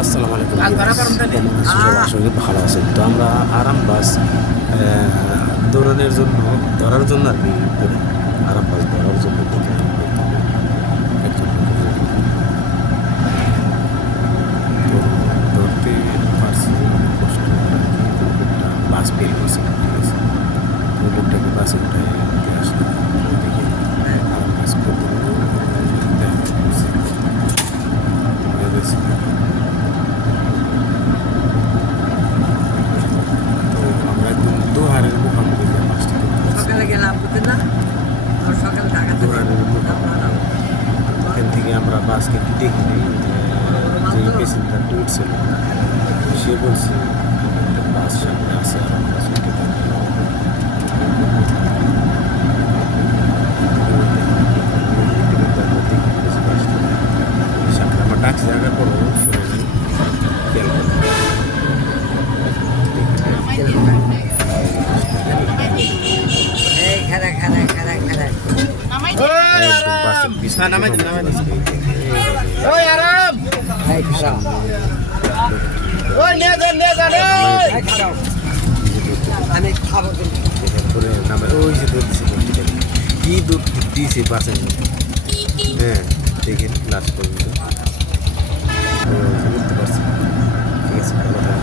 আসসালামু আলাইকুম। আশা করি ভালো আছেন। তো আমরা আরাম বাস দৌড়ানোর জন্য ধরার জন্য আর কি আরাম বাস ধরার জন্য দেখে একজন ধরতে পারছি অনেক কষ্ট করে একটা বাস পেয়ে গেছে। ঠিক আছে, ওই লোকটাকে বাসে উঠায় দিয়ে আসলাম। দেখি আরাম বাস করতে গেছি। তো আমরা একদম দোহারের মুখামুখি যে বাসটি সকালে গেলাম বুঝলেন না, আমার সকালে টাকা দোহারের মুখামুখি এখান থেকে আমরা বাসকে একটু দেখি নিই যে প্যাসেঞ্জারটি উঠছিল সে বলছে বাস সামনে আছে আর বাস উঠে সামনে আমার ট্যাক্সি জায়গা করবো শুনে নেই খেয়াল করবো এই খারা খারা খারা খারা এই খারা আমি খাবো করে নামে ওই যে ধরছি কি দুধ দিয়েছে বাসে। হ্যাঁ দেখেন লাস্ট পর্যন্ত বুঝতে পারছি। ঠিক আছে, ভালো থাকবেন।